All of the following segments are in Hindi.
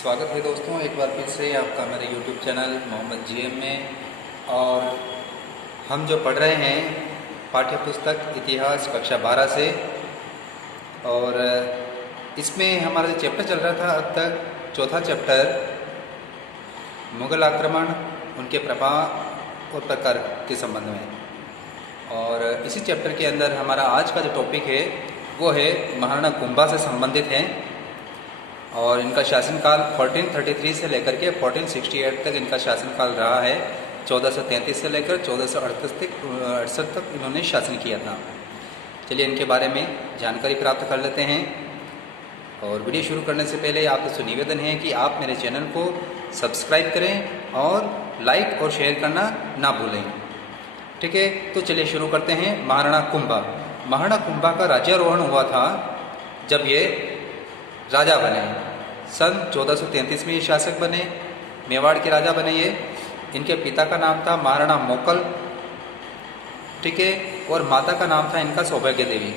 स्वागत है दोस्तों, एक बार फिर से आपका मेरे YouTube चैनल मोहम्मद GM में। और हम जो पढ़ रहे हैं पाठ्य पुस्तक इतिहास कक्षा 12 से, और इसमें हमारा जो चैप्टर चल रहा था अब तक, चौथा चैप्टर मुग़ल आक्रमण, उनके प्रभाव और प्रकार के संबंध में। और इसी चैप्टर के अंदर हमारा आज का जो टॉपिक है वो है महाराणा कुंभा से संबंधित है। और इनका शासनकाल 1433 से लेकर के 1468 तक इनका शासनकाल रहा है। 1433 से लेकर 1468 तक इन्होंने शासन किया था। चलिए इनके बारे में जानकारी प्राप्त कर लेते हैं। और वीडियो शुरू करने से पहले आपसे निवेदन है कि आप मेरे चैनल को सब्सक्राइब करें और लाइक और शेयर करना ना भूलें। ठीक है, तो चलिए शुरू करते हैं। महाराणा कुंभा। महाराणा कुंभा का राज्यारोहण हुआ था जब ये राजा बने। सन 1433 में ये शासक बने, मेवाड़ के राजा बने ये। इनके पिता का नाम था महाराणा मोकल, ठीक है, और माता का नाम था इनका सौभाग्य देवी।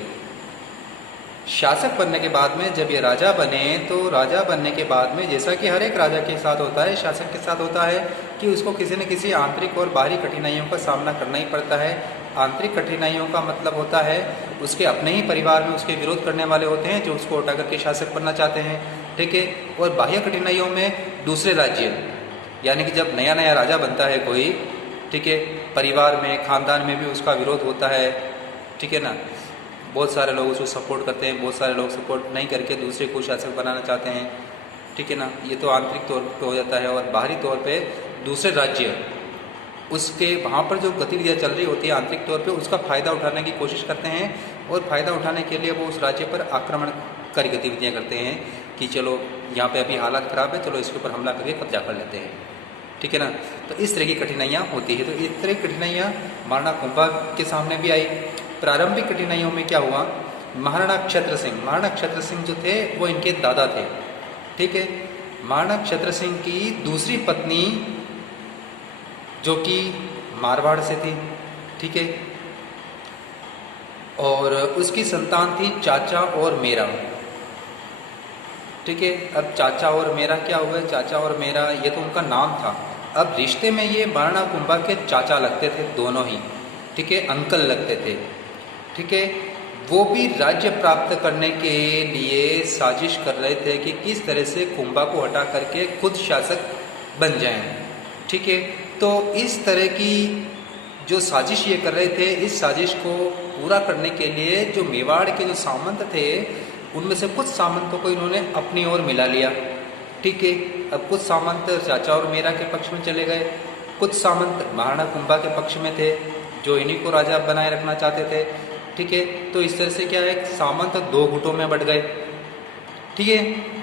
शासक बनने के बाद में जब ये राजा बने, तो राजा बनने के बाद में जैसा कि हर एक राजा के साथ होता है, शासक के साथ होता है कि उसको किसी न किसी आंतरिक और बाहरी कठिनाइयों का सामना करना ही पड़ता है। आंतरिक कठिनाइयों का मतलब होता है उसके अपने ही परिवार में उसके विरोध करने वाले होते हैं जो उसको हटा करके शासक बनना चाहते हैं, ठीक है। और बाह्य कठिनाइयों में दूसरे राज्य, यानी कि जब नया नया राजा बनता है कोई, ठीक है, परिवार में, खानदान में भी उसका विरोध होता है, ठीक है ना। बहुत सारे लोग उसको सपोर्ट करते हैं, बहुत सारे लोग सपोर्ट नहीं करके दूसरे को शासक बनाना चाहते हैं, ठीक है ना। ये तो आंतरिक तौर पे हो जाता है। और बाहरी तौर पे दूसरे राज्य उसके वहाँ पर जो गतिविधियाँ चल रही होती है आंतरिक तौर पे, उसका फ़ायदा उठाने की कोशिश करते हैं। और फ़ायदा उठाने के लिए वो उस राज्य पर आक्रमणकारी गतिविधियाँ करते हैं कि चलो यहाँ पे अभी हालात ख़राब है, चलो इसके ऊपर हमला करके कब्जा कर लेते हैं, ठीक है ना। तो इस तरह की कठिनाइयाँ होती है। तो इस तरह की कठिनाइयाँ महाराणा कुंभा के सामने भी आई। प्रारंभिक कठिनाइयों में क्या हुआ, महाराणा क्षत्र सिंह जो थे वो इनके दादा थे, ठीक है। महाराणा क्षत्र सिंह की दूसरी पत्नी जो कि मारवाड़ से थी, ठीक है, और उसकी संतान थी चाचा और मेरा, ठीक है। अब चाचा और मेरा क्या हुआ, चाचा और मेरा ये तो उनका नाम था। अब रिश्ते में ये महाराणा कुंभा के चाचा लगते थे दोनों ही, ठीक है, अंकल लगते थे, ठीक है। वो भी राज्य प्राप्त करने के लिए साजिश कर रहे थे कि किस तरह से कुंभा को हटा करके खुद शासक बन जाएं, ठीक है। तो इस तरह की जो साजिश ये कर रहे थे, इस साजिश को पूरा करने के लिए जो मेवाड़ के जो सामंत थे, उनमें से कुछ सामंतों को इन्होंने अपनी ओर मिला लिया, ठीक है। अब कुछ सामंत चाचा और मेरा के पक्ष में चले गए, कुछ सामंत महाराणा कुंभा के पक्ष में थे जो इन्हीं को राजा बनाए रखना चाहते थे, ठीक है। तो इस तरह से क्या है, सामंत दो गुटों में बढ़ गए, ठीक है।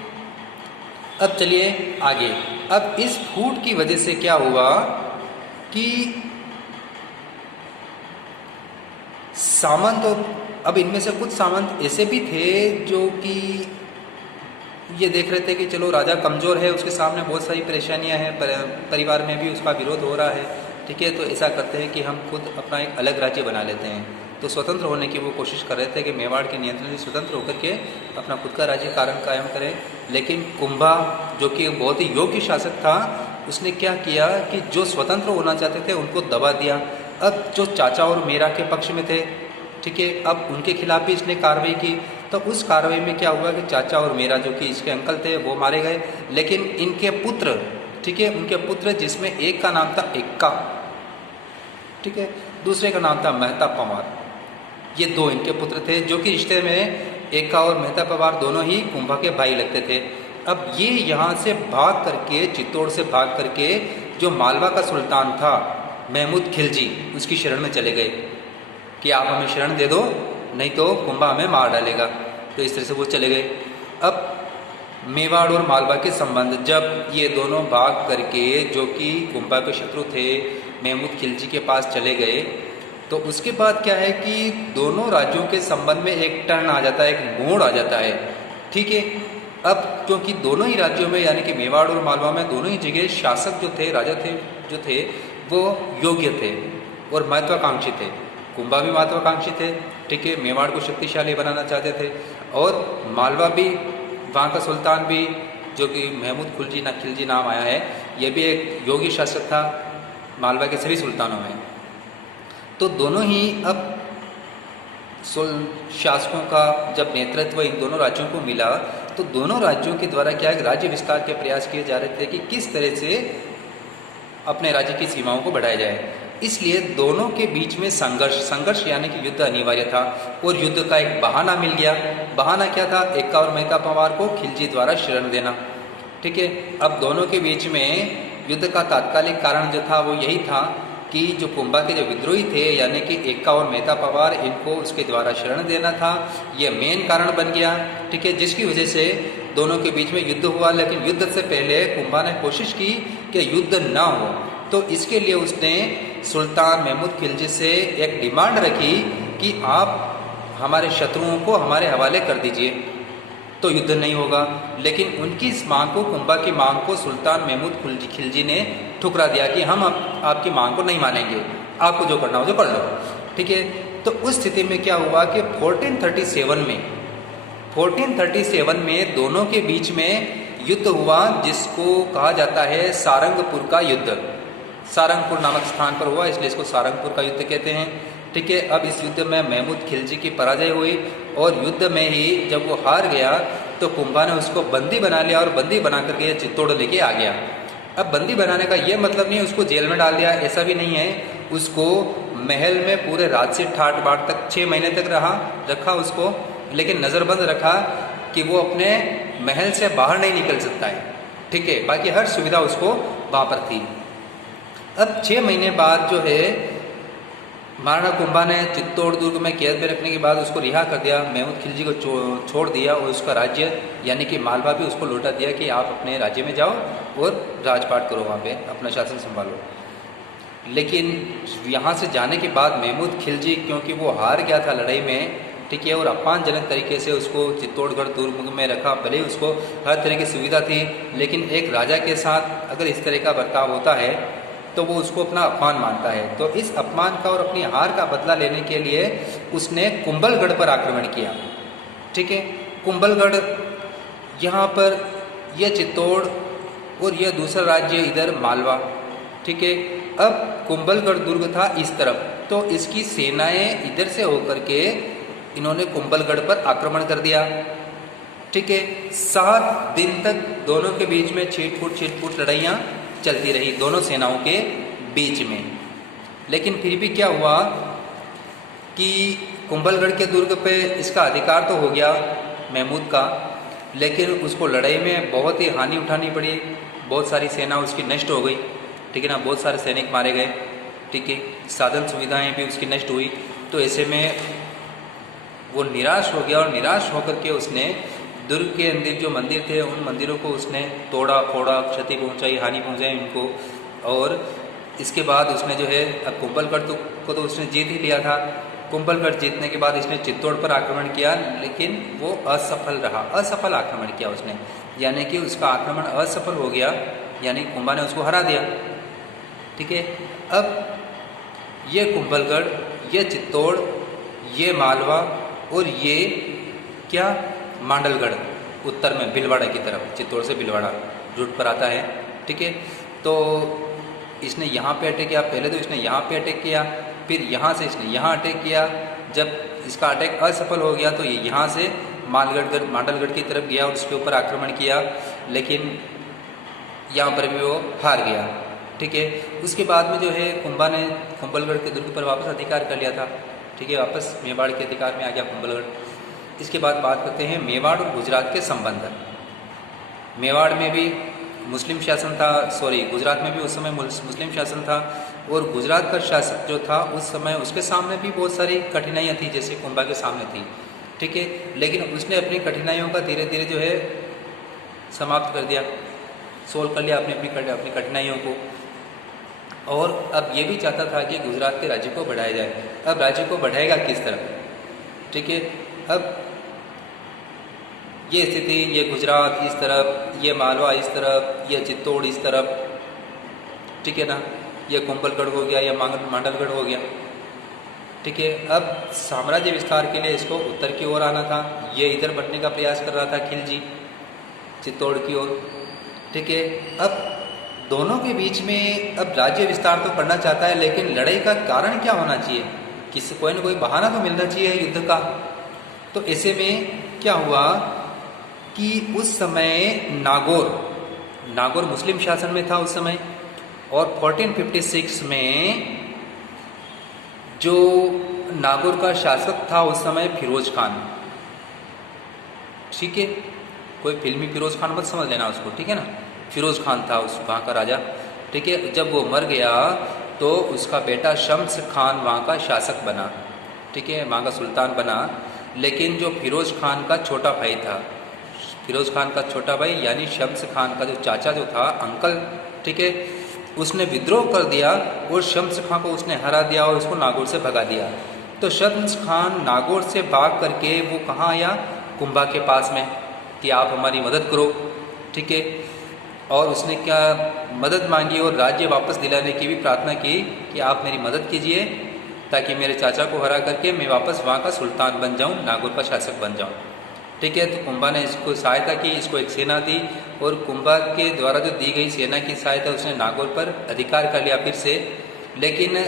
अब चलिए आगे। अब इस फूट की वजह से क्या हुआ कि सामंत, अब इनमें से कुछ सामंत ऐसे भी थे जो कि ये देख रहे थे कि चलो राजा कमज़ोर है, उसके सामने बहुत सारी परेशानियां हैं, परिवार में भी उसका विरोध हो रहा है, ठीक है। तो ऐसा करते हैं कि हम खुद अपना एक अलग राज्य बना लेते हैं। तो स्वतंत्र होने की वो कोशिश कर रहे थे कि मेवाड़ के नियंत्रण से स्वतंत्र होकर के अपना खुद का राज्य कायम करें। लेकिन कुंभा जो कि बहुत ही योग्य शासक था, उसने क्या किया कि जो स्वतंत्र होना चाहते थे उनको दबा दिया। अब जो चाचा और मेरा के पक्ष में थे, ठीक है, अब उनके खिलाफ भी इसने कार्रवाई की। तो उस कार्रवाई में क्या हुआ कि चाचा और मेरा जो कि इसके अंकल थे वो मारे गए। लेकिन इनके पुत्र, ठीक है, उनके पुत्र जिसमें एक का नाम था एक्का, ठीक है, दूसरे का नाम था मेहता पवार, ये दो इनके पुत्र थे जो कि रिश्ते में एक्का और मेहता पवार दोनों ही कुंभा के भाई लगते थे। अब ये यहाँ से भाग करके, चित्तौड़ से भाग करके जो मालवा का सुल्तान था महमूद खिलजी, उसकी शरण में चले गए कि आप हमें शरण दे दो, नहीं तो कुंभा हमें मार डालेगा। तो इस तरह से वो चले गए। अब मेवाड़ और मालवा के संबंध, जब ये दोनों भाग करके जो कि कुंभा के शत्रु थे महमूद खिलजी के पास चले गए, तो उसके बाद क्या है कि दोनों राज्यों के संबंध में एक टर्न आ जाता है, एक मोड़ आ जाता है, ठीक है। अब क्योंकि दोनों ही राज्यों में, यानी कि मेवाड़ और मालवा में, दोनों ही जगह शासक जो थे, राजा थे जो थे, वो योग्य थे और महत्वाकांक्षी थे। कुंभा भी महत्वाकांक्षी थे, ठीक है, मेवाड़ को शक्तिशाली बनाना चाहते थे, और मालवा भी, वहाँ का सुल्तान भी जो कि महमूद खिलजी नाम आया है, यह भी एक योगी शासक था मालवा के सभी सुल्तानों में। तो दोनों ही अब शासकों का जब नेतृत्व इन दोनों राज्यों को मिला, तो दोनों राज्यों के द्वारा क्या है, राज्य विस्तार के प्रयास किए जा रहे थे कि किस तरह से अपने राज्य की सीमाओं को बढ़ाया जाए। इसलिए दोनों के बीच में संघर्ष यानी कि युद्ध अनिवार्य था, और युद्ध का एक बहाना मिल गया। बहाना क्या था? एक्का और मेहता पवार को खिलजी द्वारा शरण देना। ठीक है, अब दोनों के बीच में युद्ध का तात्कालिक कारण जो था वो यही था कि जो कुंभा के जो विद्रोही थे यानी कि एक्का और मेहता पवार, इनको उसके द्वारा शरण देना था, ये मेन कारण बन गया। ठीक है, जिसकी वजह से दोनों के बीच में युद्ध हुआ। लेकिन युद्ध से पहले कुंभा ने कोशिश की कि युद्ध ना हो, तो इसके लिए उसने सुल्तान महमूद खिलजी से एक डिमांड रखी कि आप हमारे शत्रुओं को हमारे हवाले कर दीजिए तो युद्ध नहीं होगा। लेकिन उनकी इस मांग को, कुंभा की मांग को सुल्तान महमूद खिलजी ने ठुकरा दिया कि हम आपकी मांग को नहीं मानेंगे, आपको जो करना हो जो कर लो। ठीक है, तो उस स्थिति में क्या हुआ कि 1437 में दोनों के बीच में युद्ध हुआ, जिसको कहा जाता है सारंगपुर का युद्ध। सारंगपुर नामक स्थान पर हुआ, इसलिए इसको सारंगपुर का युद्ध कहते हैं। ठीक है, अब इस युद्ध में महमूद खिलजी की पराजय हुई, और युद्ध में ही जब वो हार गया तो कुंभा ने उसको बंदी बना लिया, और बंदी बना करके ये चित्तौड़ लेके आ गया। अब बंदी बनाने का ये मतलब नहीं है उसको जेल में डाल दिया, ऐसा भी नहीं है। उसको महल में पूरे रात से ठाट बाट तक 6 महीने तक रखा उसको, लेकिन नज़रबंद रखा कि वो अपने महल से बाहर नहीं निकल सकता है। ठीक है, बाकी हर सुविधा उसको वहाँ पर थी। अब 6 महीने बाद जो है महाराणा कुंभा ने चित्तौड़ दुर्ग में कैद में रखने के बाद उसको रिहा कर दिया, महमूद खिलजी को छोड़ दिया, और उसका राज्य यानी कि मालवा भी उसको लौटा दिया कि आप अपने राज्य में जाओ और राजपाट करो, वहाँ पे अपना शासन संभालो। लेकिन यहाँ से जाने के बाद महमूद खिलजी, क्योंकि वो हार गया था लड़ाई में, ठीक है, और अपमानजनक तरीके से उसको चित्तौड़गढ़ दुर्ग में रखा। भले ही उसको हर तरह की सुविधा थी, लेकिन एक राजा के साथ अगर इस तरह का बर्ताव होता है तो वो उसको अपना अपमान मानता है। तो इस अपमान का और अपनी हार का बदला लेने के लिए उसने कुंभलगढ़ पर आक्रमण किया। ठीक है, कुंभलगढ़, यहाँ पर यह चित्तौड़ और यह दूसरा राज्य इधर मालवा। ठीक है, अब कुंभलगढ़ दुर्ग था इस तरफ, तो इसकी सेनाएं इधर से होकर के इन्होंने कुंभलगढ़ पर आक्रमण कर दिया। ठीक है, 7 दिन तक दोनों के बीच में छिटपुट लड़ाइयाँ चलती रही दोनों सेनाओं के बीच में। लेकिन फिर भी क्या हुआ कि कुंभलगढ़ के दुर्ग पे इसका अधिकार तो हो गया महमूद का, लेकिन उसको लड़ाई में बहुत ही हानि उठानी पड़ी, बहुत सारी सेना उसकी नष्ट हो गई। ठीक है ना, बहुत सारे सैनिक मारे गए। ठीक है, साधन सुविधाएं भी उसकी नष्ट हुई। तो ऐसे में वो निराश हो गया, और निराश होकर के उसने दुर्ग के अंदर जो मंदिर थे उन मंदिरों को उसने तोड़ा फोड़ा, क्षति पहुंचाई, हानि पहुंचाई उनको। और इसके बाद उसने जो है, अब कुंभलगढ़ को तो उसने जीत ही लिया था। कुंभलगढ़ जीतने के बाद इसने चित्तौड़ पर आक्रमण किया, लेकिन वो असफल रहा। असफल आक्रमण किया उसने, यानी कि उसका आक्रमण असफल हो गया, यानी कुंभा ने उसको हरा दिया। ठीक है, अब ये कुंभलगढ़, ये चित्तौड़, ये मालवा और ये क्या मांडलगढ़ उत्तर में भीलवाड़ा की तरफ, चित्तौड़ से भीलवाड़ा रूट पर आता है। ठीक है, तो इसने यहाँ पे अटैक किया। पहले तो इसने यहाँ पे अटैक किया, फिर यहाँ से इसने यहाँ अटैक किया। जब इसका अटैक असफल हो गया तो ये यहाँ से मांडलगढ़ की तरफ गया और उसके ऊपर आक्रमण किया, लेकिन यहाँ पर भी वो हार गया। ठीक है, उसके बाद में जो है कुंभा ने कुंभलगढ़ के दुर्ग पर वापस अधिकार कर लिया था। ठीक है, वापस मेवाड़ के अधिकार में आ गया कुंभलगढ़। इसके बाद बात करते हैं मेवाड़ और गुजरात के संबंध। मेवाड़ में भी मुस्लिम शासन था, गुजरात में भी उस समय मुस्लिम शासन था, और गुजरात का शासक जो था उस समय उसके सामने भी बहुत सारी कठिनाइयाँ थी, जैसे कुंभा के सामने थी। ठीक है, लेकिन उसने अपनी कठिनाइयों का धीरे धीरे जो है समाप्त कर दिया, सोल्व कर लिया अपनी कठिनाइयों को। और अब ये भी चाहता था कि गुजरात के राज्य को बढ़ाया जाए। अब राज्य को बढ़ाएगा किस तरफ? ठीक है, अब ये स्थिति, ये गुजरात इस तरफ, ये मालवा इस तरफ, ये चित्तौड़ इस तरफ, ठीक है ना, ये कुंभलगढ़ हो गया, ये मांडलगढ़ हो गया। ठीक है, अब साम्राज्य विस्तार के लिए इसको उत्तर की ओर आना था। ये इधर बढ़ने का प्रयास कर रहा था खिलजी। चित्तौड़ की ओर। ठीक है, अब दोनों के बीच में अब राज्य विस्तार तो करना चाहता है, लेकिन लड़ाई का कारण क्या होना चाहिए, किसी कोई ना कोई बहाना तो मिलना चाहिए युद्ध का। तो ऐसे में क्या हुआ कि उस समय नागौर मुस्लिम शासन में था उस समय, और 1456 में जो नागौर का शासक था उस समय फिरोज खान। ठीक है, कोई फिल्मी फिरोज खान मत समझ लेना उसको, ठीक है ना, फिरोज खान था उस वहाँ का राजा। ठीक है, जब वो मर गया तो उसका बेटा शम्स खान वहाँ का शासक बना। ठीक है, वहाँ का सुल्तान बना। लेकिन जो फिरोज खान का छोटा भाई था, फिरोज खान का छोटा भाई यानी शम्स खान का जो चाचा जो था, अंकल, ठीक है, उसने विद्रोह कर दिया और शम्स खान को उसने हरा दिया और उसको नागौर से भगा दिया। तो शम्स खान नागौर से भाग करके वो कहाँ आया, कुंभा के पास में, कि आप हमारी मदद करो। ठीक है, और उसने क्या मदद मांगी और राज्य वापस दिलाने की भी प्रार्थना की कि आप मेरी मदद कीजिए ताकि मेरे चाचा को हरा करके मैं वापस वहाँ का सुल्तान बन जाऊँ, नागौर का शासक बन जाऊँ। ठीक है, तो कुंभा ने इसको सहायता की, इसको एक सेना दी, और कुंभा के द्वारा जो दी गई सेना की सहायता उसने नागौर पर अधिकार कर लिया फिर से। लेकिन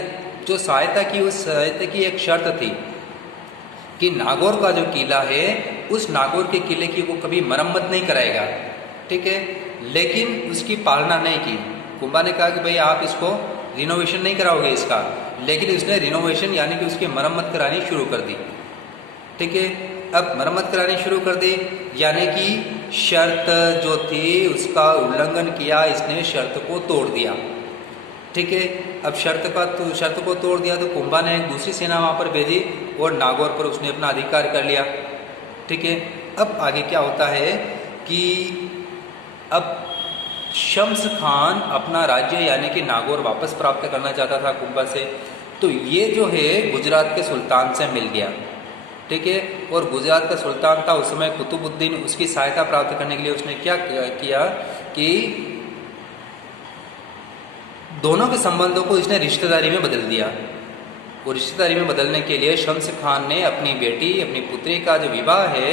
जो सहायता की, उस सहायता की एक शर्त थी कि नागौर का जो किला है, उस नागौर के किले की वो कभी मरम्मत नहीं कराएगा। ठीक है, लेकिन उसकी पालना नहीं की। कुंभा ने कहा कि भाई आप इसको रिनोवेशन नहीं कराओगे इसका, लेकिन उसने रिनोवेशन यानी कि उसकी मरम्मत करानी शुरू कर दी। ठीक है, अब मरम्मत करानी शुरू कर दी, यानी कि शर्त जो थी उसका उल्लंघन किया, इसने शर्त को तोड़ दिया। ठीक है, अब शर्त को तोड़ दिया तो कुंभा ने एक दूसरी सेना वहाँ पर भेजी और नागौर पर उसने अपना अधिकार कर लिया। ठीक है, अब आगे क्या होता है कि अब शम्स खान अपना राज्य यानी कि नागौर वापस प्राप्त करना चाहता था कुंभा से। तो ये जो है गुजरात के सुल्तान से मिल गया। ठीक है, और गुजरात का सुल्तान था उस समय कुतुबुद्दीन, उसकी सहायता प्राप्त करने के लिए उसने क्या किया कि दोनों के संबंधों को इसने रिश्तेदारी में बदल दिया। और रिश्तेदारी में बदलने के लिए शम्स खान ने अपनी बेटी, अपनी पुत्री का जो विवाह है,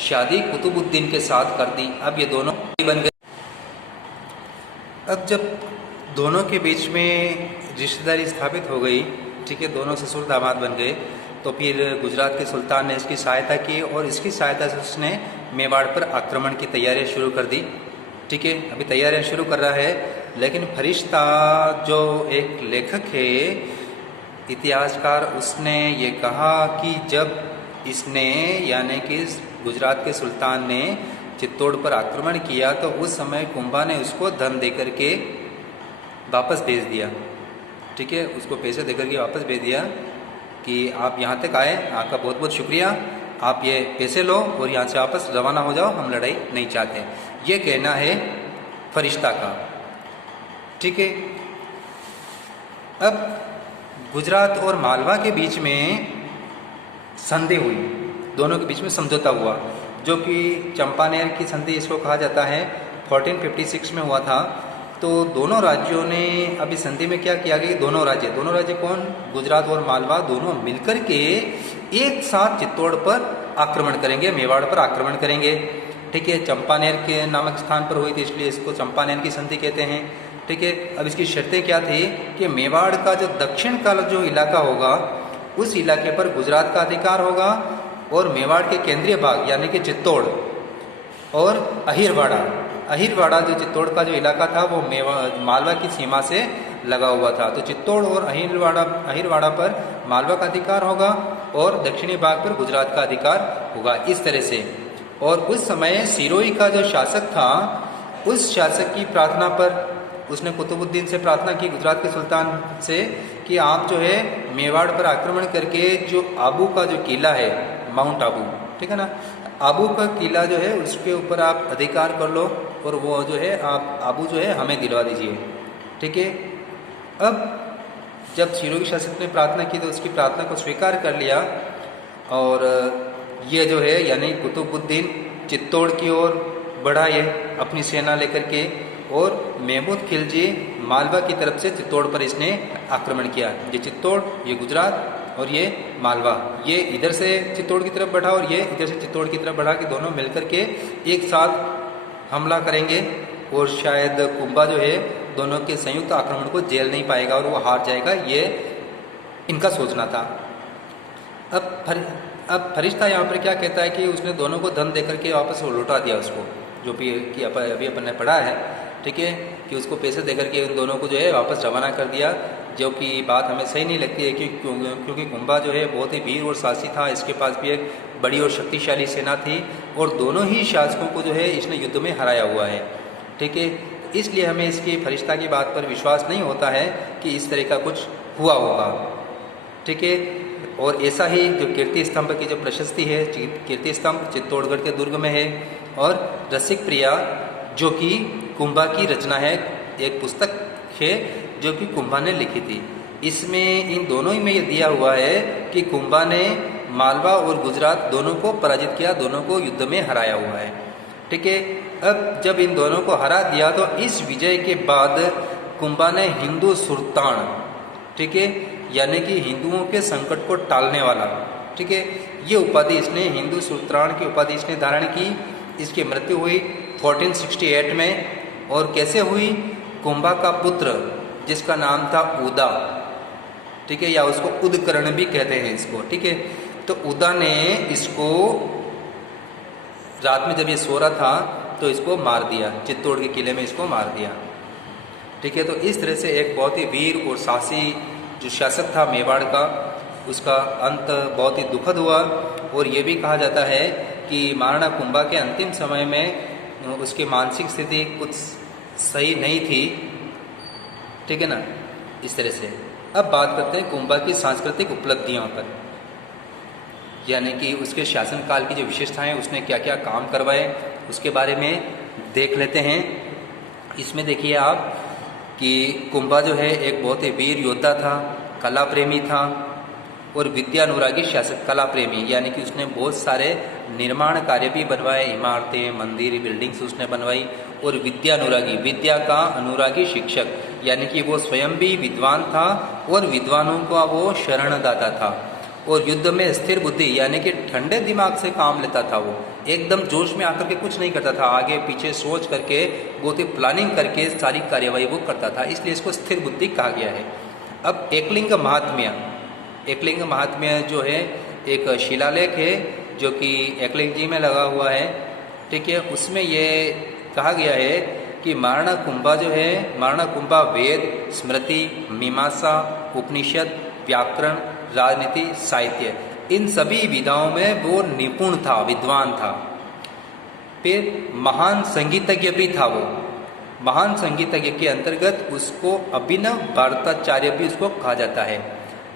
शादी कुतुबुद्दीन के साथ कर दी। अब ये दोनों बन गए। अब जब दोनों के बीच में रिश्तेदारी स्थापित हो गई, ठीक है, दोनों ससुर दामाद बन गए, तो फिर गुजरात के सुल्तान ने इसकी सहायता की और इसकी सहायता से उसने मेवाड़ पर आक्रमण की तैयारियां शुरू कर दी। ठीक है, अभी तैयारियां शुरू कर रहा है, लेकिन फरिश्ता जो एक लेखक है, इतिहासकार, उसने ये कहा कि जब इसने यानी कि गुजरात के सुल्तान ने चित्तौड़ पर आक्रमण किया तो उस समय कुंभा ने उसको धन देकर के वापस भेज दिया। ठीक है, उसको पैसे देकर के वापस भेज दिया कि आप यहाँ तक आए, आपका बहुत बहुत शुक्रिया, आप ये पैसे लो और यहाँ से वापस रवाना हो जाओ, हम लड़ाई नहीं चाहते। ये कहना है फरिश्ता का। ठीक है, अब गुजरात और मालवा के बीच में संधि हुई, दोनों के बीच में समझौता हुआ, जो कि चंपानेर की संधि इसको कहा जाता है, 1456 में हुआ था। तो दोनों राज्यों ने अभी संधि में क्या किया कि दोनों राज्य कौन, गुजरात और मालवा, दोनों मिलकर के एक साथ चित्तौड़ पर आक्रमण करेंगे, मेवाड़ पर आक्रमण करेंगे। ठीक है, चंपानेर के नामक स्थान पर हुई थी, इसलिए इसको चंपानेर की संधि कहते हैं। ठीक है, अब इसकी शर्तें क्या थी कि मेवाड़ का जो दक्षिण का जो इलाका होगा, उस इलाके पर गुजरात का अधिकार होगा, और मेवाड़ के केंद्रीय भाग यानी कि चित्तौड़ और अहिरवाड़ा जो चित्तौड़ का जो इलाका था वो मालवा की सीमा से लगा हुआ था। तो चित्तौड़ और अहिरवाड़ा पर मालवा का अधिकार होगा और दक्षिणी भाग पर गुजरात का अधिकार होगा, इस तरह से। और उस समय सिरोही का जो शासक था, उस शासक की प्रार्थना पर उसने कुतुबुद्दीन से प्रार्थना की, गुजरात के सुल्तान से, कि आप जो है मेवाड़ पर आक्रमण करके जो आबू का जो किला है, माउंट आबू, ठीक है ना, आबू का किला जो है उसके ऊपर आप अधिकार कर लो और वो जो है आप आबू जो है हमें दिलवा दीजिए। ठीक है, अब जब सिरोही शासक ने प्रार्थना की तो उसकी प्रार्थना को स्वीकार कर लिया, और ये जो है यानी कुतुबुद्दीन चित्तौड़ की ओर बढ़ा ये अपनी सेना लेकर के, और महमूद खिलजी मालवा की तरफ से चित्तौड़ पर इसने आक्रमण किया। ये चित्तौड़, ये गुजरात और ये मालवा, ये इधर से चित्तौड़ की तरफ बढ़ा और ये इधर से चित्तौड़ की तरफ बढ़ा, कि दोनों मिलकर के एक साथ हमला करेंगे और शायद कुंभा जो है दोनों के संयुक्त आक्रमण को झेल नहीं पाएगा और वो हार जाएगा, ये इनका सोचना था। अब फरिश्ता यहाँ पर क्या कहता है कि उसने दोनों को धन देकर के वापस लौटा दिया उसको, जो भी कि अभी अपन ने पढ़ा है, ठीक है, कि उसको पैसे देकर के उन दोनों को जो है वापस रवाना कर दिया, जो कि बात हमें सही नहीं लगती है क्योंकि कुंभा जो है बहुत ही वीर और साहसी था, इसके पास भी एक बड़ी और शक्तिशाली सेना थी और दोनों ही शासकों को जो है इसने युद्ध में हराया हुआ है, ठीक है। इसलिए हमें इसकी फरिश्ता की बात पर विश्वास नहीं होता है कि इस तरह का कुछ हुआ होगा, ठीक है। और ऐसा ही जो कीर्ति स्तंभ की जो प्रशस्ति है, कीर्ति स्तंभ चित्तौड़गढ़ के दुर्ग में है, और रसिक प्रिया जो कि कुंभा की रचना है, एक पुस्तक है जो कि कुंभा ने लिखी थी। इसमें इन दोनों ही में ये दिया हुआ है कि कुंभा ने मालवा और गुजरात दोनों को पराजित किया, दोनों को युद्ध में हराया हुआ है, ठीक है। अब जब इन दोनों को हरा दिया तो इस विजय के बाद कुंभा ने हिंदू सुल्तान, ठीक है, यानी कि हिंदुओं के संकट को टालने वाला, ठीक है, ये उपाधि इसने, हिंदू सुल्तान की उपाधि इसने धारण की। इसकी मृत्यु हुई 1468 में। और कैसे हुई? कुंभा का पुत्र जिसका नाम था उदा, ठीक है, या उसको उदकर्ण भी कहते हैं इसको, ठीक है। तो उदा ने इसको रात में जब ये सो रहा था तो इसको मार दिया, चित्तौड़ के किले में इसको मार दिया, ठीक है। तो इस तरह से एक बहुत ही वीर और साहसी जो शासक था मेवाड़ का, उसका अंत बहुत ही दुखद हुआ। और ये भी कहा जाता है कि महाराणा कुंभा के अंतिम समय में उसकी मानसिक स्थिति कुछ सही नहीं थी, ठीक है ना, इस तरह से। अब बात करते हैं कुंभा की सांस्कृतिक उपलब्धियों पर, यानी कि उसके शासनकाल की जो विशेषताएं, उसने क्या क्या काम करवाए उसके बारे में देख लेते हैं। इसमें देखिए आप कि कुंभा जो है एक बहुत ही वीर योद्धा था, कला प्रेमी था और विद्यानुरागी शासक। कला प्रेमी यानी कि उसने बहुत सारे निर्माण कार्य भी बनवाए, इमारतें, मंदिर, बिल्डिंग्स उसने बनवाई। और विद्यानुरागी, विद्या का अनुरागी शिक्षक, यानी कि वो स्वयं भी विद्वान था और विद्वानों का वो शरणदाता था। और युद्ध में स्थिर बुद्धि, यानी कि ठंडे दिमाग से काम लेता था, वो एकदम जोश में आकर के कुछ नहीं करता था, आगे पीछे सोच करके बहुत ही प्लानिंग करके सारी कार्यवाही वो करता था, इसलिए इसको स्थिर बुद्धि कहा गया है। अब एकलिंग महात्म्य, एकलिंग महात्म्य जो है एक शिलालेख है जो कि एकलिंग जी में लगा हुआ है, ठीक है। उसमें ये कहा गया है कि महाराणा कुंभा जो है, महाराणा कुंभा वेद, स्मृति, मीमांसा, उपनिषद, व्याकरण, राजनीति, साहित्य, इन सभी विधाओं में वो निपुण था, विद्वान था। फिर महान संगीतज्ञ भी था वो। महान संगीतज्ञ के अंतर्गत उसको अभिनव भारताचार्य भी उसको कहा जाता है,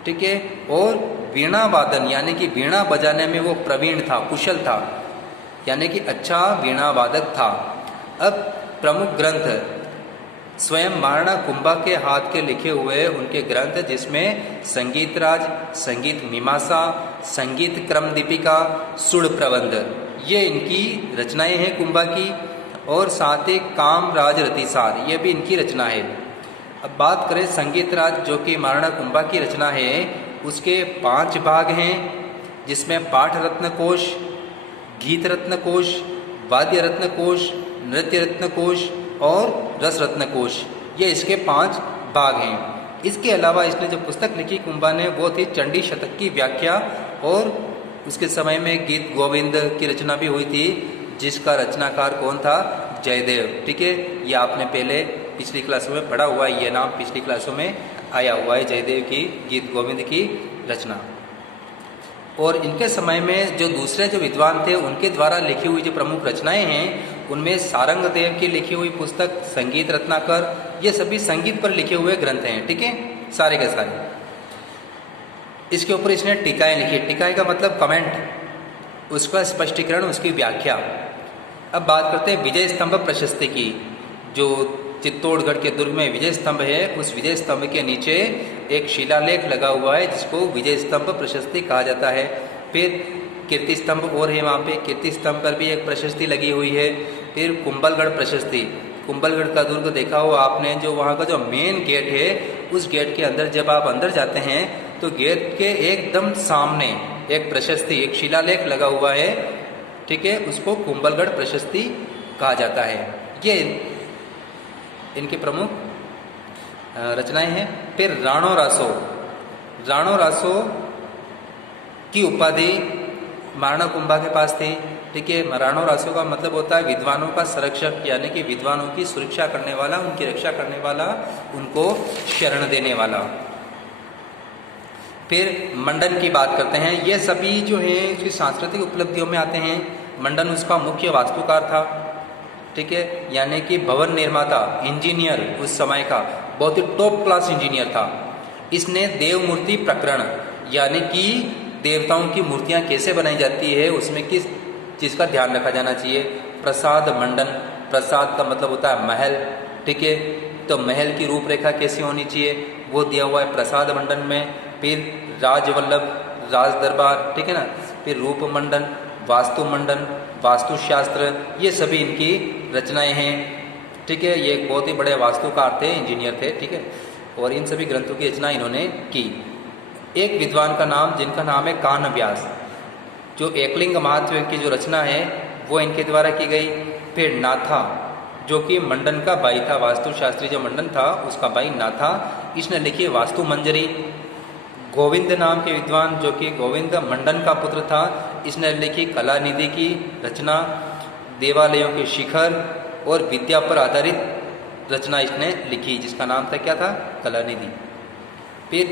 ठीक है। और वीणा वादन, यानी कि वीणा बजाने में वो प्रवीण था, कुशल था, यानी कि अच्छा वीणा वादक था। अब प्रमुख ग्रंथ स्वयं महाराणा कुंभा के हाथ के लिखे हुए उनके ग्रंथ, जिसमें संगीत राज, संगीत मीमांसा, संगीत क्रम दीपिका, सुड़ प्रबंध, ये इनकी रचनाएं हैं कुंभा की। और साथ ही काम राज रतिसार, ये भी इनकी रचना है। अब बात करें संगीत राज जो कि महाराणा कुंभा की रचना है, उसके 5 भाग हैं, जिसमें पाठ रत्न कोश, गीत रत्न कोश, वाद्य रत्न कोश, नृत्य रत्न कोश और रस रत्न कोश, ये इसके 5 भाग हैं। इसके अलावा इसने जो पुस्तक लिखी कुंभा ने, वो थी चंडी शतक की व्याख्या। और उसके समय में गीत गोविंद की रचना भी हुई थी, जिसका रचनाकार कौन था? जयदेव, ठीक है। ये आपने पहले पिछली क्लासों में पढ़ा हुआ है, ये नाम पिछली क्लासों में आया हुआ है, जयदेव की गीत गोविंद की रचना। और इनके समय में जो दूसरे जो विद्वान थे, उनके द्वारा लिखी हुई जो प्रमुख रचनाएं हैं, उनमें सारंग देव की लिखी हुई पुस्तक संगीत रत्नाकर, ये सभी संगीत पर लिखे हुए ग्रंथ हैं, ठीक है, सारे के सारे। इसके ऊपर इसने टीकाएं लिखी। टीकाएं का मतलब कमेंट, उसका स्पष्टीकरण, उसकी व्याख्या। अब बात करते हैं विजय स्तंभ प्रशस्ति की। जो चित्तौड़गढ़ के दुर्ग में विजय स्तंभ है, उस विजय स्तंभ के नीचे एक शिलालेख लगा हुआ है, जिसको विजय स्तंभ प्रशस्ति कहा जाता है। फिर कीर्ति स्तंभ और है वहाँ पे, कीर्ति स्तंभ पर भी एक प्रशस्ति लगी हुई है। फिर कुंभलगढ़ प्रशस्ति, कुंभलगढ़ का दुर्ग देखा हो आपने, जो वहाँ का जो मेन गेट है, उस गेट के अंदर जब आप अंदर जाते हैं तो गेट के एकदम सामने एक प्रशस्ति, एक शिलालेख लगा हुआ है, ठीक है, उसको कुंभलगढ़ प्रशस्ति कहा जाता है। ये इनके प्रमुख रचनाएं हैं। फिर राणो रासो की उपाधि महाराणा कुंभा के पास थी। ठीक है, राणो रासो का मतलब होता है विद्वानों का संरक्षक, यानी कि विद्वानों की सुरक्षा करने वाला, उनकी रक्षा करने वाला, उनको शरण देने वाला। फिर मंडन की बात करते हैं। ये सभी जो है उसकी सांस्कृतिक उपलब्धियों में आते हैं। मंडन उसका मुख्य वास्तुकार था। ठीक है, यानी कि भवन निर्माता, इंजीनियर, उस समय का बहुत ही टॉप क्लास इंजीनियर था। इसने देव मूर्ति प्रकरण, यानी कि देवताओं की मूर्तियां कैसे बनाई जाती है, उसमें किस चीज़ का ध्यान रखा जाना चाहिए। प्रसाद मंडन, प्रसाद का मतलब होता है महल। ठीक है, तो महल की रूपरेखा कैसी होनी चाहिए वो दिया हुआ है प्रसाद मंडन में। फिर राजवल्लभ, राज दरबार, ठीक है ना। फिर रूप मंडन, वास्तु मंडन, वास्तुशास्त्र, ये सभी इनकी रचनाएं हैं। ठीक है, ये एक बहुत ही बड़े वास्तुकार थे, इंजीनियर थे। ठीक है, और इन सभी ग्रंथों की रचना इन्होंने की। एक विद्वान का नाम, जिनका नाम है कान्ह व्यास, जो एकलिंग महात्म्य की जो रचना है वो इनके द्वारा की गई। फिर नाथा, जो कि मंडन का भाई था, वास्तुशास्त्री जो मंडन था उसका भाई नाथा, इसने लिखी वास्तु मंजरी। गोविंद नाम के विद्वान, जो कि गोविंद मंडन का पुत्र था, इसने लिखी कला निधि की रचना। देवालयों के शिखर और विद्या पर आधारित रचना इसने लिखी, जिसका नाम था, क्या था, कला निधि। फिर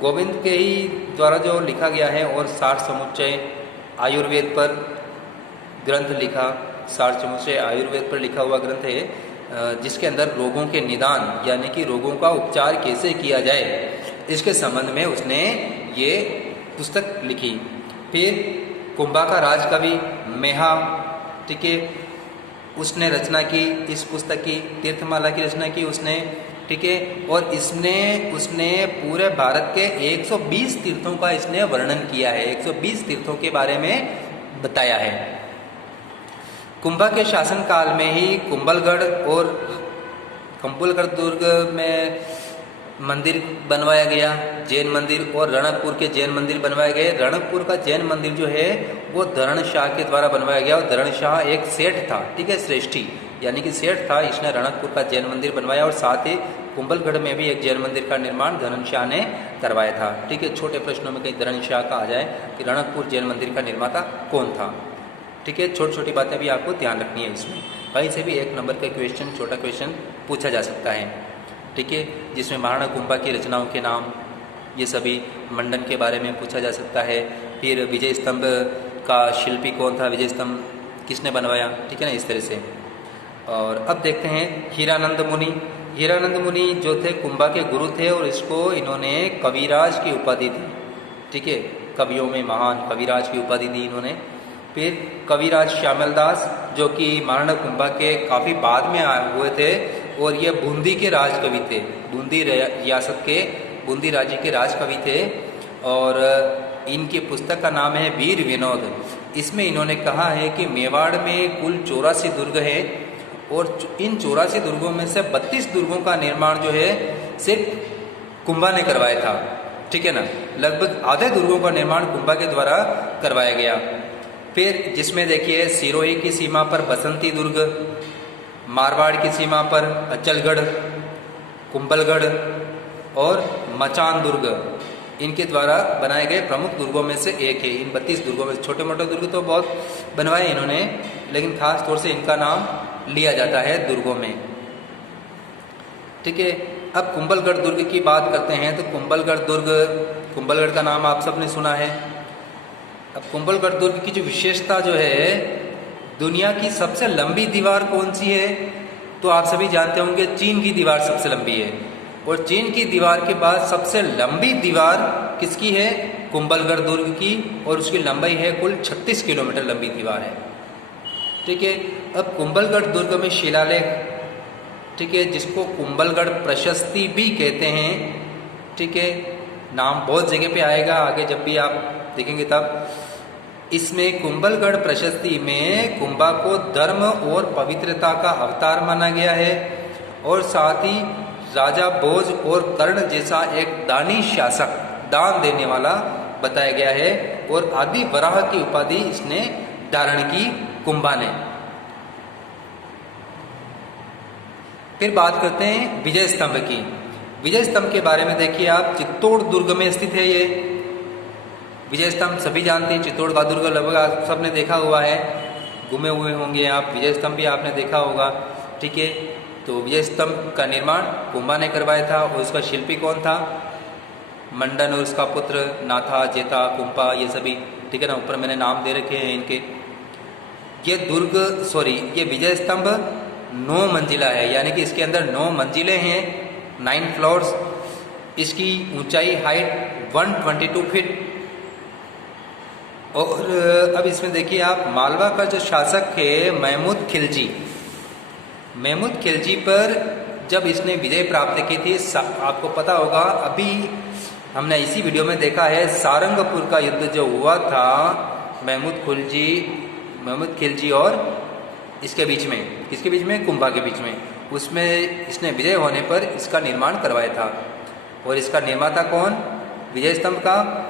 गोविंद के ही द्वारा जो लिखा गया है, और सार समुच्चय आयुर्वेद पर ग्रंथ लिखा। सार समुच्चय आयुर्वेद पर लिखा हुआ ग्रंथ है, जिसके अंदर रोगों के निदान, यानी कि रोगों का उपचार कैसे किया जाए, इसके संबंध में उसने ये पुस्तक लिखी। फिर कुंभा का राजकवि मेहा, ठीक है, उसने रचना की इस पुस्तक की, तीर्थमाला की रचना की उसने। ठीक है, और उसने पूरे भारत के 120 तीर्थों का इसने वर्णन किया है, 120 तीर्थों के बारे में बताया है। कुंभा के शासनकाल में ही कुंभलगढ़ और कंबलगढ़ दुर्ग में मंदिर बनवाया गया, जैन मंदिर, और रणकपुर के जैन मंदिर बनवाए गए। रणकपुर का जैन मंदिर जो है वो धरण शाह के द्वारा बनवाया गया, और धरण शाह एक सेठ था, ठीक है, श्रेष्ठी यानी कि सेठ था, इसने रणकपुर का जैन मंदिर बनवाया। और साथ ही कुंभलगढ़ में भी एक जैन मंदिर का निर्माण धरण शाह ने करवाया था। ठीक है, छोटे प्रश्नों में कहीं धरण शाह का आ जाए कि रणकपुर जैन मंदिर का निर्माता कौन था। ठीक है, छोटी छोटी बातें भी आपको ध्यान रखनी है इसमें, कहीं से भी 1 नंबर का क्वेश्चन, छोटा क्वेश्चन पूछा जा सकता है। ठीक है, जिसमें महाराणा कुंभा की रचनाओं के नाम, ये सभी, मंडन के बारे में पूछा जा सकता है। फिर विजय स्तंभ का शिल्पी कौन था, विजय स्तंभ किसने बनवाया, ठीक है ना, इस तरह से। और अब देखते हैं हीरानंद मुनि। हीरानंद मुनि जो थे कुंभा के गुरु थे, और इसको इन्होंने कविराज की उपाधि दी। ठीक है, कवियों में महान कविराज की उपाधि दी इन्होंने। फिर कविराज श्यामल दास, जो कि महाराणा कुंभा के काफ़ी बाद में आए हुए थे, और ये बूंदी के राजकवि थे, बूंदी रियासत के, बूंदी राज्य के राजकवि थे। और इनकी पुस्तक का नाम है वीर विनोद। इसमें इन्होंने कहा है कि मेवाड़ में कुल 84 दुर्ग हैं, और इन 84 दुर्गों में से 32 दुर्गों का निर्माण जो है सिर्फ कुंभा ने करवाया था। ठीक है ना, लगभग आधे दुर्गों का निर्माण कुंभा के द्वारा करवाया गया। फिर जिसमें देखिए सिरोही की सीमा पर बसंती दुर्ग, मारवाड़ की सीमा पर अचलगढ़, कुंभलगढ़ और मचान दुर्ग, इनके द्वारा बनाए गए प्रमुख दुर्गों में से एक है। इन 32 दुर्गों में छोटे मोटे दुर्ग तो बहुत बनवाए इन्होंने, लेकिन खास तौर से इनका नाम लिया जाता है दुर्गों में। ठीक है, अब कुंभलगढ़ दुर्ग की बात करते हैं। तो कुंभलगढ़ दुर्ग, कुंभलगढ़ का नाम आप सबने सुना है। अब कुंभलगढ़ दुर्ग की जो विशेषता जो है, दुनिया की सबसे लंबी दीवार कौन सी है, तो आप सभी जानते होंगे चीन की दीवार सबसे लंबी है। और चीन की दीवार के बाद सबसे लंबी दीवार किसकी है, कुंभलगढ़ दुर्ग की, और उसकी लंबाई है कुल 36 किलोमीटर लंबी दीवार है। ठीक है, अब कुंभलगढ़ दुर्ग में शिलालेख, ठीक है, जिसको कुंभलगढ़ प्रशस्ति भी कहते हैं। ठीक है, नाम बहुत जगह पे आएगा आगे जब भी आप देखेंगे तब। इसमें कुंभलगढ़ प्रशस्ति में कुंभा को धर्म और पवित्रता का अवतार माना गया है, और साथ ही राजा भोज और कर्ण जैसा एक दानी शासक, दान देने वाला बताया गया है। और आदि वराह की उपाधि इसने धारण की कुंभा ने। फिर बात करते हैं विजय स्तंभ की। विजय स्तंभ के बारे में देखिए आप, चित्तौड़ दुर्ग में स्थित है ये विजय स्तंभ। सभी जानते हैं चित्तौड़ का दुर्ग, लगभग आप सबने देखा हुआ है, घूमे हुए होंगे आप, विजय स्तंभ भी आपने देखा होगा। ठीक है, तो विजय स्तंभ का निर्माण कुंभा ने करवाया था और उसका शिल्पी कौन था? मंडन और उसका पुत्र नाथा, जेता, कुंभा, ये सभी। ठीक है ना, ऊपर मैंने नाम दे रखे हैं इनके। ये विजय स्तंभ 9 मंजिला है, यानी कि इसके अंदर 9 मंजिलें हैं, 9 फ्लोर्स। इसकी ऊंचाई हाइट 122 फीट। और अब इसमें देखिए आप, मालवा का जो शासक है महमूद खिलजी पर जब इसने विजय प्राप्त की थी, आपको पता होगा, अभी हमने इसी वीडियो में देखा है, सारंगपुर का युद्ध जो हुआ था महमूद खिलजी और इसके बीच में, किसके बीच में? कुंभा के बीच में। उसमें इसने विजय होने पर इसका निर्माण करवाया था। और इसका निर्माता कौन? विजय स्तंभ का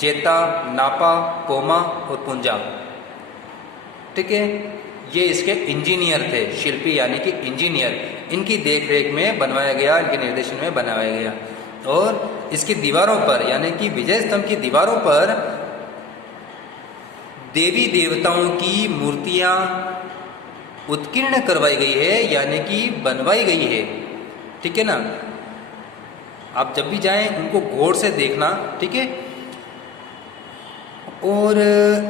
जेता, नापा, पोमा और पुंजा। ठीक है, ये इसके इंजीनियर थे, शिल्पी यानी कि इंजीनियर। इनकी देखरेख में बनवाया गया, इनके निर्देशन में बनाया गया। और इसकी दीवारों पर, यानी कि विजय स्तंभ की दीवारों पर देवी देवताओं की मूर्तियां उत्कीर्ण करवाई गई है, यानी कि बनवाई गई है। ठीक है ना, आप जब भी जाएं उनको गौर से देखना। ठीक है, और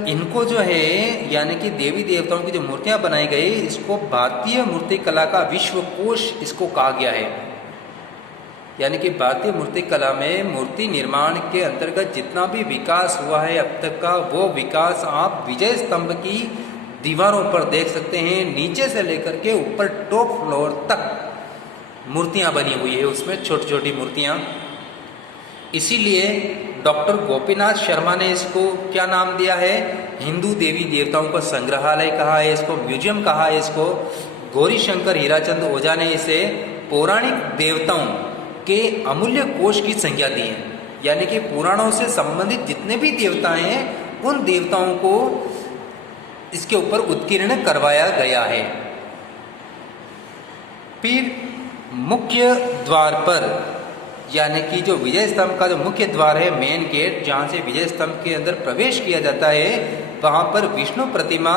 इनको जो है, यानी कि देवी देवताओं की जो मूर्तियां बनाई गई, इसको भारतीय मूर्ति कला का विश्वकोश इसको कहा गया है। यानी कि भारतीय मूर्ति कला में मूर्ति निर्माण के अंतर्गत जितना भी विकास हुआ है अब तक का, वो विकास आप विजय स्तंभ की दीवारों पर देख सकते हैं। नीचे से लेकर के ऊपर टॉप फ्लोर तक मूर्तियां बनी हुई है, उसमें छोटी छोटी मूर्तियां। इसीलिए डॉक्टर गोपीनाथ शर्मा ने इसको क्या नाम दिया है? हिंदू देवी देवताओं का संग्रहालय कहा है इसको, म्यूजियम कहा है इसको। गौरी शंकर हीराचंद ओझा ने इसे पौराणिक देवताओं के अमूल्य कोश की संज्ञा दी है। यानी कि पुराणों से संबंधित जितने भी देवता हैं, उन देवताओं को इसके ऊपर उत्कीर्ण करवाया गया है। फिर मुख्य द्वार पर, यानी कि जो विजय स्तंभ का जो मुख्य द्वार है, मेन गेट, जहाँ से विजय स्तंभ के अंदर प्रवेश किया जाता है, वहाँ पर विष्णु प्रतिमा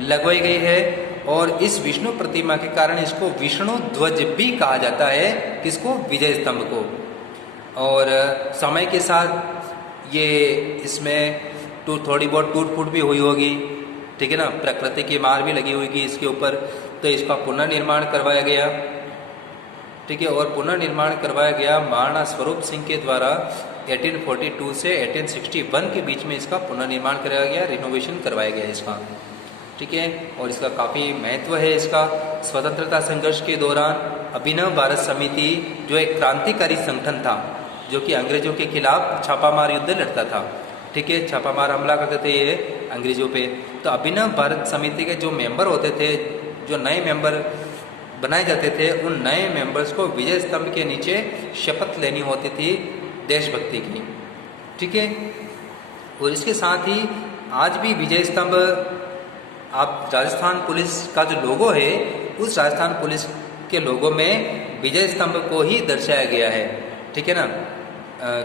लगवाई गई है। और इस विष्णु प्रतिमा के कारण इसको विष्णु ध्वज भी कहा जाता है। किसको? विजय स्तंभ को। और समय के साथ ये इसमें थोड़ी बहुत टूट फूट भी हुई होगी। ठीक है ना, प्रकृति की मार भी लगी होगी इसके ऊपर, तो इसका पुनर्निर्माण करवाया गया। ठीक है, और पुनर्निर्माण करवाया गया महाराणा स्वरूप सिंह के द्वारा 1842 से 1861 के बीच में इसका पुनर्निर्माण कराया गया, रिनोवेशन करवाया गया इसका। ठीक है, और इसका काफ़ी महत्व है। इसका स्वतंत्रता संघर्ष के दौरान अभिनव भारत समिति जो एक क्रांतिकारी संगठन था, जो कि अंग्रेजों के खिलाफ छापामार युद्ध लड़ता था। ठीक है, छापामार हमला करते थे ये अंग्रेजों पे। तो अभिनव भारत समिति के जो मेंबर होते थे, जो नए मेंबर बनाए जाते थे, उन नए मेंबर्स को विजय स्तंभ के नीचे शपथ लेनी होती थी देशभक्ति की। ठीक है, और इसके साथ ही आज भी विजय स्तंभ, आप राजस्थान पुलिस का जो लोगो है, उस राजस्थान पुलिस के लोगो में विजय स्तंभ को ही दर्शाया गया है। ठीक है ना,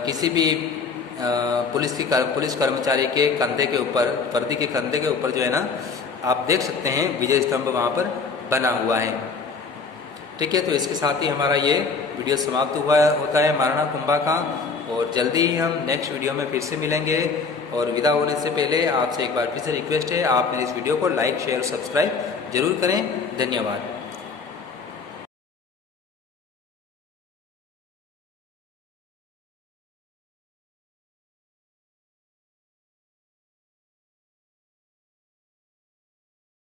किसी भी पुलिस कर्मचारी के कंधे के ऊपर, वर्दी के कंधे के ऊपर जो है ना, आप देख सकते हैं विजय स्तंभ वहाँ पर बना हुआ है। ठीक है, तो इसके साथ ही हमारा ये वीडियो समाप्त होता है महाराणा कुंभा का। और जल्दी ही हम नेक्स्ट वीडियो में फिर से मिलेंगे। और विदा होने से पहले आपसे एक बार फिर से रिक्वेस्ट है, आप मेरे इस वीडियो को लाइक, शेयर, सब्सक्राइब जरूर करें। धन्यवाद।